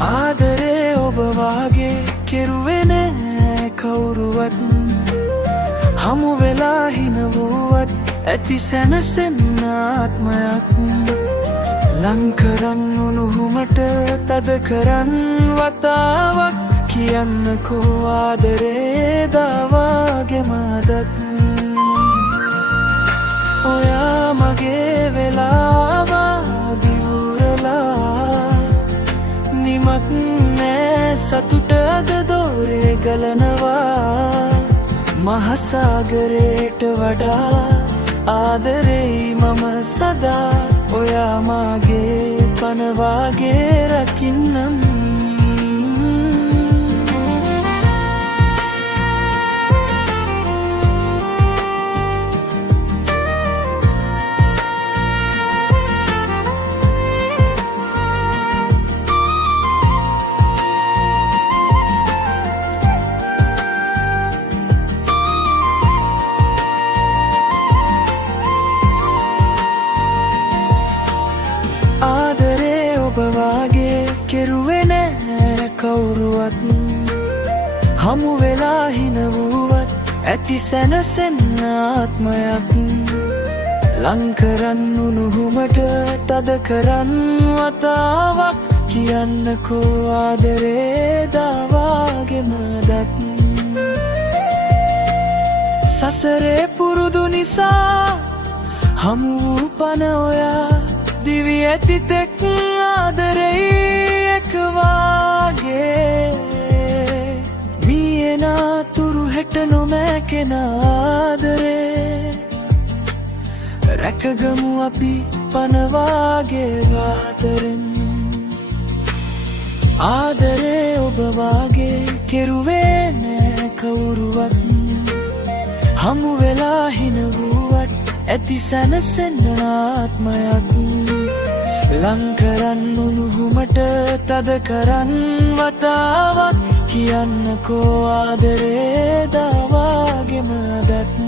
ආදරේ ඔබ වාගේ කෙරුවේ නෑ කවුරුවත් හමු වෙලා හිනවුවත් ඇති සැනසෙන්න ආත්මයක් ලංකරන් උණුහුමට තද කරන් වතාවක් කියන්නකෝ ආදරේ දාවාගේ මදත් ඔයා මගේ වෙලාවා දිවුරලා නිමක් නෑ සතුට අද දෝරේ ගලනවා මහසාගරයට වඩා ආදරෙයි මම සදා ඔයා මාගේ පනවාගේ රකින්නම් ආදරේ ඔබ වාගේ කෙරුවේ නෑ කවුරුවත් හමු වෙලා හිනවුවත් ඇති සැනසෙන්න ආත්මයක් ලංකරන් උණුහුමට තද කරන් වතාවක් කියන්නකෝ ආදරේ දාවාගේ මදත් සසරේ පුරුදු නිසා හමු වූ පන ඔයා දිවි ඇති තෙක් ආදරෙයි එකවාගේ මියනාතුරු හෙට නොමැකෙන ආදරේ රැකගමු අපි පනවාගේ ආදරෙන් ආදරේ ඔබ වාගේ කෙරුවේ නෑ කවුරුවත් හමු වෙලා හිනවුවත් ඇති සැනසෙන්න ආත්මයක් ලංකරන් උණුහුමට තද කරන් වතාවක් කියන්නකෝ ආදරේ දාවාගේ මදත්